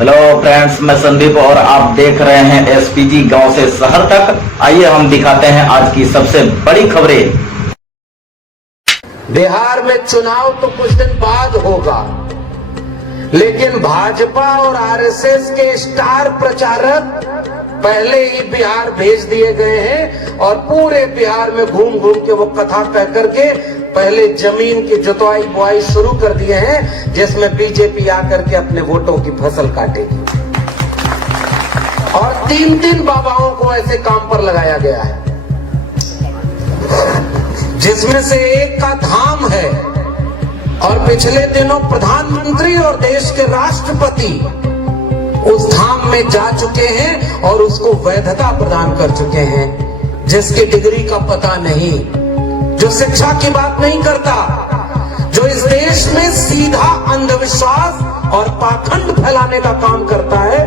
Hello friends, मैं संदीप और आप देख रहे हैं एसपीजी गांव से शहर तक। आइए हम दिखाते हैं आज की सबसे बड़ी खबरें। बिहार में चुनाव तो कुछ दिन बाद होगा, लेकिन भाजपा और आरएसएस के स्टार प्रचारक पहले ही बिहार भेज दिए गए हैं और पूरे बिहार में घूम घूम के वो कथा कह करके पहले जमीन की जुताई बुआई शुरू कर दिए हैं, जिसमें बीजेपी आकर के अपने वोटों की फसल काटेगी। और 3-3 बाबाओं को ऐसे काम पर लगाया गया है, जिसमें से एक का धाम है और पिछले दिनों प्रधानमंत्री और देश के राष्ट्रपति उस धाम में जा चुके हैं और उसको वैधता प्रदान कर चुके हैं। जिसकी डिग्री का पता नहीं, जो शिक्षा की बात नहीं करता, जो इस देश में सीधा अंधविश्वास और पाखंड फैलाने का काम करता है,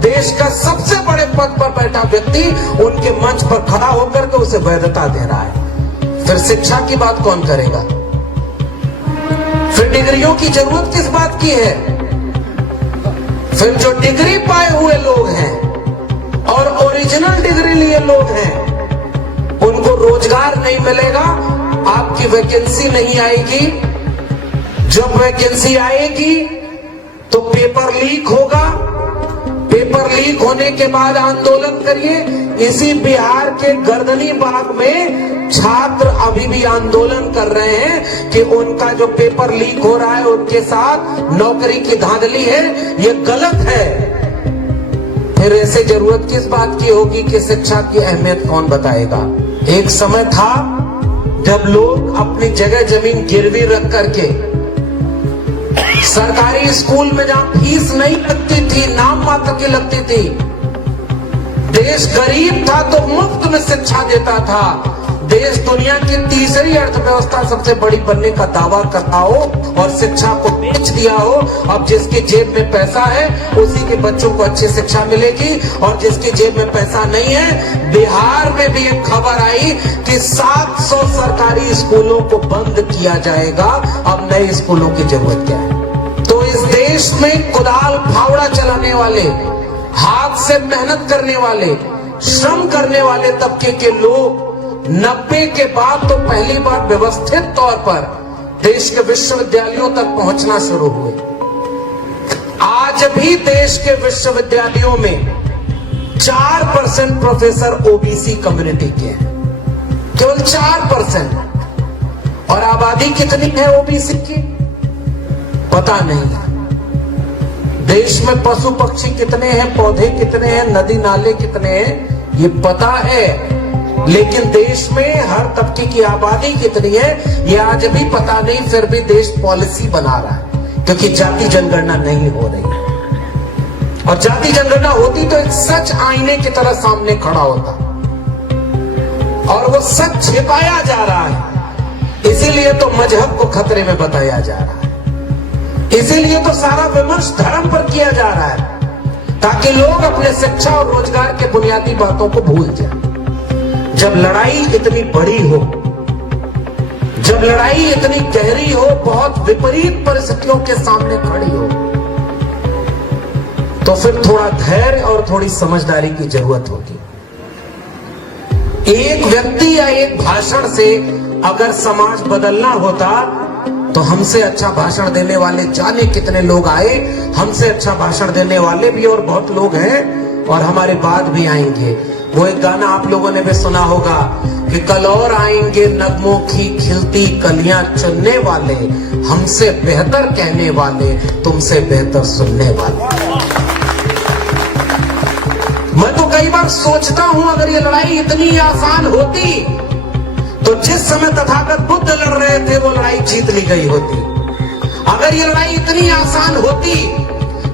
देश का सबसे बड़े पद पर बैठा व्यक्ति उनके मंच पर खड़ा होकर के उसे वैधता दे रहा है। फिर शिक्षा की बात कौन करेगा? फिर डिग्रियों की जरूरत किस बात की है? फिर जो डिग्री पाए हुए लोग हैं और ओरिजिनल डिग्री लिए लोग हैं, उनको रोजगार नहीं मिलेगा, आपकी वैकेंसी नहीं आएगी। जब वैकेंसी आएगी तो पेपर लीक होगा, पेपर लीक होने के बाद आंदोलन करिए। इसी बिहार के गर्दनी बाग में छात्र अभी भी आंदोलन कर रहे हैं कि उनका जो पेपर लीक हो रहा है उनके साथ नौकरी की धांधली है, ये गलत है। फिर ऐसे जरूरत किस बात की होगी कि शिक्षा की अहमियत कौन बताएगा? एक समय था जब लोग अपनी जगह जमीन गिरवी रख करके सरकारी स्कूल में जहां फीस नहीं लगती थी, नाम मात्र की लगती थी, देश गरीब था तो मुफ्त में शिक्षा देता था, देश दुनिया की तीसरी अर्थव्यवस्था सबसे बड़ी बनने का दावा करता हो और शिक्षा को बेच दिया हो। अब जिसके जेब में पैसा है उसी के बच्चों को अच्छी शिक्षा मिलेगी और जिसके जेब में पैसा नहीं है। बिहार में भी एक खबर आई कि 700 सरकारी स्कूलों को बंद किया जाएगा। अब नए स्कूलों की जरूरत क्या है? तो इस देश में कुदाल फावड़ा चलाने वाले, हाथ से मेहनत करने वाले, श्रम करने वाले तबके के लोग 90 के बाद तो पहली बार व्यवस्थित तौर पर देश के विश्वविद्यालयों तक पहुंचना शुरू हुए। आज भी देश के विश्वविद्यालयों में 4% प्रोफेसर ओबीसी कम्युनिटी के हैं, केवल 4%। और आबादी कितनी है ओबीसी की पता नहीं। देश में पशु पक्षी कितने हैं, पौधे कितने हैं, नदी नाले कितने हैं, ये पता है, लेकिन देश में हर तबके की आबादी कितनी है ये आज भी पता नहीं। फिर भी देश पॉलिसी बना रहा है क्योंकि जाति जनगणना नहीं हो रही। और जाति जनगणना होती तो एक सच आईने की तरह सामने खड़ा होता और वो सच छिपाया जा रहा है। इसीलिए तो मजहब को खतरे में बताया जा रहा है, इसीलिए तो सारा विमर्श धर्म पर किया जा रहा है ताकि लोग अपने शिक्षा और रोजगार के बुनियादी बातों को भूल जाएं। जब लड़ाई इतनी बड़ी हो, जब लड़ाई इतनी गहरी हो, बहुत विपरीत परिस्थितियों के सामने खड़ी हो, तो फिर थोड़ा धैर्य और थोड़ी समझदारी की जरूरत होगी। एक व्यक्ति या एक भाषण से अगर समाज बदलना होता तो हमसे अच्छा भाषण देने वाले जाने कितने लोग आए। हमसे अच्छा भाषण देने वाले भी और बहुत लोग हैं और हमारे बाद भी आएंगे। वो एक गाना आप लोगों ने भी सुना होगा कि कल और आएंगे नगमों की खिलती कलियां चुनने वाले, हमसे बेहतर कहने वाले, तुमसे बेहतर सुनने वाले। मैं तो कई बार सोचता हूं अगर ये लड़ाई इतनी आसान होती तो जिस समय तथागत बुद्ध लड़ रहे थे वो लड़ाई जीत ली गई होती। अगर ये लड़ाई इतनी आसान होती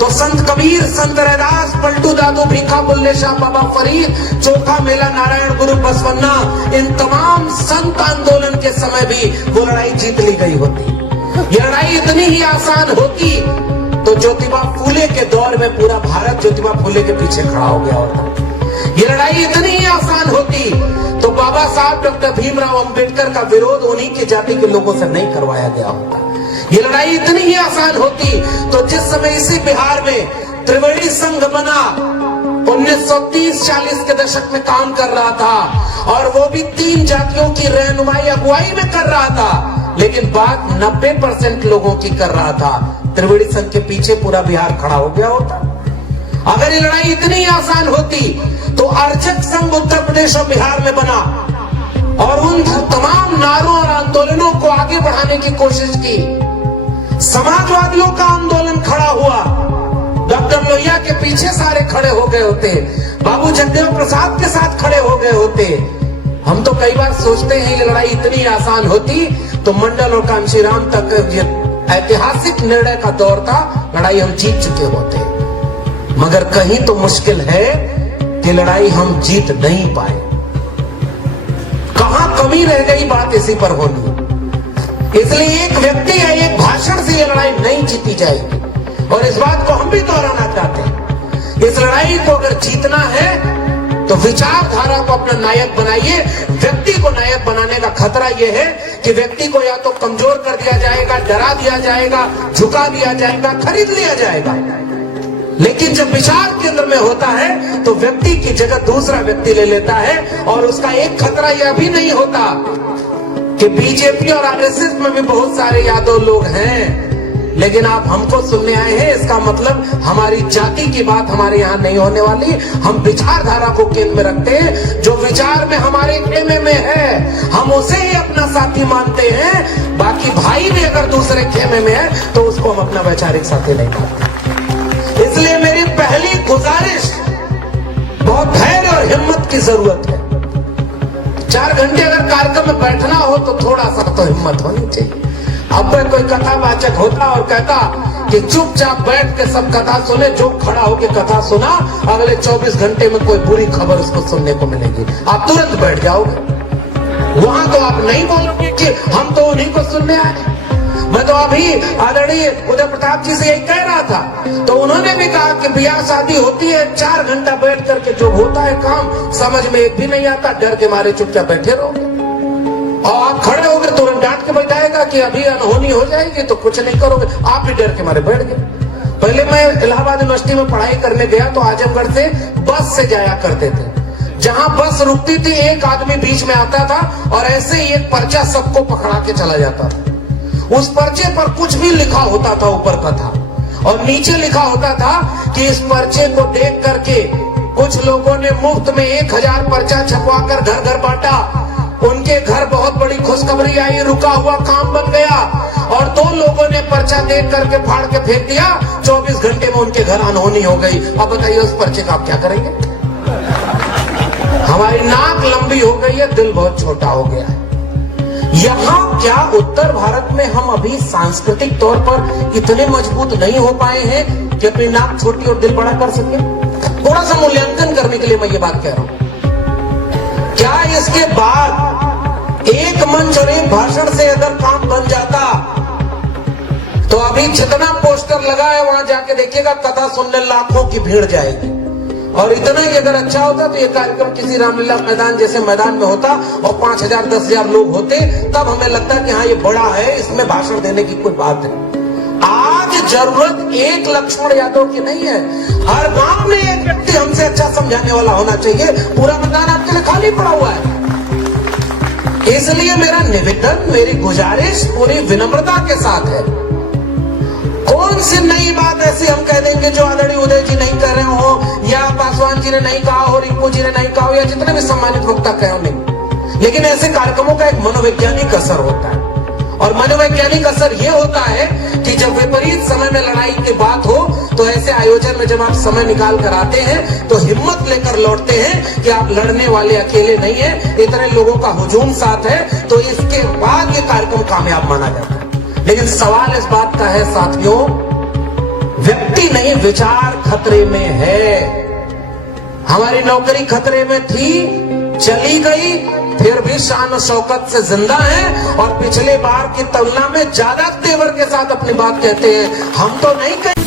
तो संत कबीर, संत रैदास, पलटू दादू, भीखा बुल्ले शाह, बाबा फरीद, चोखा मेला, नारायण गुरु, बसवन्ना, इन तमाम संत आंदोलन के समय भी वो लड़ाई जीत ली गई होती। ये लड़ाई इतनी ही आसान होती तो ज्योतिबा फूले के दौर में पूरा भारत ज्योतिबा फूले के पीछे खड़ा हो गया होता। ये लड़ाई इतनी ही आसान होती तो बाबा साहब डॉक्टर भीमराव अंबेडकर का विरोध उन्हीं की जाति के लोगों से नहीं करवाया गया होता। ये लड़ाई इतनी ही आसान होती तो जिस समय इसी बिहार में त्रिवेणी संघ बना, 1930-40 के दशक में काम कर रहा था और वो भी 3 जातियों की रहनुमाई अगुवाई में कर रहा था, लेकिन बात 90% लोगों की कर रहा था। त्रिवेणी संघ के पीछे पूरा बिहार खड़ा हो गया होता। अगर ये लड़ाई इतनी आसान होती तो अर्चक संघ उत्तर प्रदेश और बिहार में बना और उन तमाम नारों और आंदोलनों को आगे बढ़ाने की कोशिश की। समाजवादियों का आंदोलन खड़ा हुआ, डॉक्टर लोहिया के पीछे सारे खड़े हो गए होते, बाबू जगदेव प्रसाद के साथ खड़े हो गए होते। हम तो कई बार सोचते हैं ये लड़ाई इतनी आसान होती तो मंडल और कांशीराम तक ये ऐतिहासिक निर्णय का दौर था, लड़ाई हम जीत चुके होते। मगर कहीं तो मुश्किल है कि लड़ाई हम जीत नहीं पाए। कहां कमी रह गई, बात इसी पर होनी। इसलिए एक व्यक्ति या एक भाषण से ये लड़ाई नहीं जीती जाएगी और इस बात को हम भी दोहराना चाहते हैं। इस लड़ाई को अगर जीतना है तो विचारधारा को अपना नायक बनाइए। व्यक्ति को नायक बनाने का खतरा यह है कि व्यक्ति को या तो कमजोर कर दिया जाएगा, डरा दिया जाएगा, झुका दिया जाएगा, खरीद लिया जाएगा। लेकिन जब विचार केंद्र में होता है तो व्यक्ति की जगह दूसरा व्यक्ति ले लेता है और उसका एक खतरा यह भी नहीं होता कि बीजेपी और आरएसएस में भी बहुत सारे यादव लोग हैं, लेकिन आप हमको सुनने आए हैं, इसका मतलब हमारी जाति की बात हमारे यहाँ नहीं होने वाली। हम विचारधारा को केंद्र में रखते हैं, जो विचार में हमारे खेमे में है हम उसे ही अपना साथी मानते हैं। बाकी भाई भी अगर दूसरे खेमे में है तो उसको हम अपना वैचारिक साथी नहीं मानते। इसलिए मेरी पहली गुजारिश, बहुत धैर्य और हिम्मत की जरूरत है। 4 घंटे अगर कार्यक्रम में बैठना हो तो थोड़ा सा तो हिम्मत होनी चाहिए। अब कोई कथावाचक होता और कहता कि चुपचाप बैठ के सब कथा सुने, जो खड़ा होकर कथा सुना अगले 24 घंटे में कोई बुरी खबर उसको सुनने को मिलेगी, आप तुरंत बैठ जाओगे। वहां तो आप नहीं बोलोगे कि हम तो उन्हीं को सुनने आए। मैं तो अभी आदरणीय उदय प्रताप जी से यही कह रहा था, तो उन्होंने भी कहा कि ब्याह शादी होती है 4 घंटा बैठ करके जो होता है काम समझ में एक भी नहीं आता, डर के मारे चुपचाप बैठे रहोगे और आप खड़े होकर तुरंत डांट के बैठाएगा कि अभी अनहोनी हो जाएगी तो कुछ नहीं करोगे, आप भी डर के मारे बैठ गए। पहले मैं इलाहाबाद यूनिवर्सिटी में पढ़ाई करने गया तो आजमगढ़ से बस से जाया करते थे। जहां बस रुकती थी एक आदमी बीच में आता था और ऐसे ही एक पर्चा सबको पकड़ा के चला जाता था। उस पर्चे पर कुछ भी लिखा होता था ऊपर कथा, और नीचे लिखा होता था कि इस पर्चे को देख करके कुछ लोगों ने मुफ्त में 1000 पर्चा छपवा कर घर घर बांटा, उनके घर बहुत बड़ी खुशखबरी आई, रुका हुआ काम बन गया। और 2 लोगों ने पर्चा देख करके फाड़ के फेंक दिया, 24 घंटे में उनके घर अनहोनी हो गई। अब बताइए उस पर्चे का आप क्या करेंगे? हमारी नाक लंबी हो गई है, दिल बहुत छोटा हो गया है। यहाँ क्या उत्तर भारत में हम अभी सांस्कृतिक तौर पर इतने मजबूत नहीं हो पाए हैं कि अपनी नाक छोटी और दिल बड़ा कर सके? थोड़ा सा मूल्यांकन करने के लिए मैं ये बात कह रहा हूं। क्या इसके बाद एक मंच और एक भाषण से अगर काम बन जाता तो अभी जितना पोस्टर लगा है वहां जाके देखिएगा, कथा सुनने लाखों की भीड़ जाएगी। और इतना ही अगर अच्छा होता तो ये कार्यक्रम किसी रामलीला मैदान जैसे मैदान में होता और 5000 10,000 लोग होते, तब हमें लगता कि हाँ ये बड़ा है, इसमें भाषण देने की कोई बात है। आज जरूरत एक लक्ष्मण यादव की नहीं है, हर गांव में एक व्यक्ति हमसे अच्छा समझाने वाला होना चाहिए। पूरा मैदान आपके लिए खाली पड़ा हुआ है। इसलिए मेरा निवेदन, मेरी गुजारिश पूरी विनम्रता के साथ है, कौन सी नई बात ऐसी हम कह देंगे जो आदरणीय उदय जी नहीं कर रहे हो, या पासवान जी ने नहीं कहा हो, रिंकू जी ने नहीं कहा हो, या जितने भी सम्मानित वक्ता कहे हो, नहीं। लेकिन ऐसे कार्यक्रमों का एक मनोवैज्ञानिक असर होता है, और मनोवैज्ञानिक असर यह होता है कि जब विपरीत समय में लड़ाई की बात हो तो ऐसे आयोजन में जब आप समय निकाल कर आते हैं तो हिम्मत लेकर लौटते हैं कि आप लड़ने वाले अकेले नहीं है, इतने लोगों का हुजूम साथ है, तो इसके बाद ये कार्यक्रम कामयाब माना जाता है। लेकिन सवाल इस बात का है साथियों, व्यक्ति नहीं विचार खतरे में है। हमारी नौकरी खतरे में थी, चली गई, फिर भी शान और शौकत से जिंदा है और पिछले बार की तुलना में ज्यादा तेवर के साथ अपनी बात कहते हैं। हम तो नहीं कहें